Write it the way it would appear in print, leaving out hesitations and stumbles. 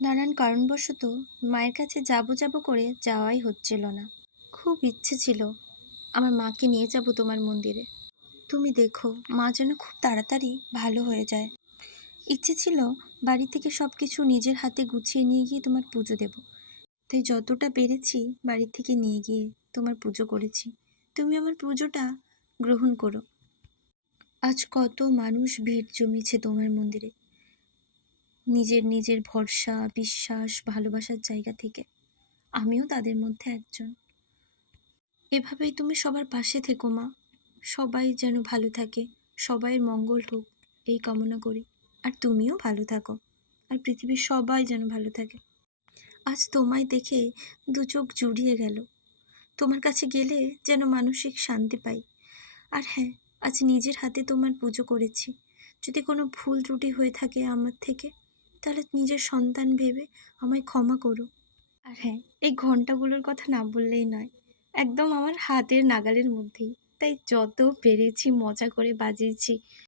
নানান কারণবশত মায়ের কাছে যাবো যাবো করে যাওয়াই হচ্ছিল না। খুব ইচ্ছে ছিল আমার মাকে নিয়ে যাব তোমার মন্দিরে। তুমি দেখো মা যেন খুব তাড়াতাড়ি ভালো হয়ে যায়। ইচ্ছে ছিল বাড়ি থেকে সব কিছু নিজের হাতে গুছিয়ে নিয়ে গিয়ে তোমার পুজো দেব। তাই যতটা পেরেছি বাড়ি থেকে নিয়ে গিয়ে তোমার পুজো করেছি। তুমি আমার পুজোটা গ্রহণ করো। আজ কত মানুষ ভিড় জমিয়েছে তোমার মন্দিরে, নিজের নিজের ভরসা, বিশ্বাস, ভালোবাসার জায়গা থেকে। আমিও তাদের মধ্যে একজন। এভাবেই তুমি সবার পাশে থেকো মা। সবাই যেন ভালো থাকে, সবাইয়ের মঙ্গল হোক এই কামনা করি। আর তুমিও ভালো থাকো, আর পৃথিবীর সবাই যেন ভালো থাকে। আজ তোমায় দেখে দু চোখ জুড়িয়ে গেল। তোমার কাছে গেলে যেন মানসিক শান্তি পাই। আর হ্যাঁ, আজ নিজের হাতে তোমার পুজো করেছি। যদি কোনো ভুল ত্রুটি হয়ে থাকে আমার থেকে, তাহলে নিজের সন্তান ভেবে আমায় ক্ষমা করো। আর হ্যাঁ, এই ঘন্টাগুলোর কথা না বললেই নয়। একদম আমার হাতের নাগালের মধ্যেই। তাই যত পেরেছি মজা করে বাজিয়েছি।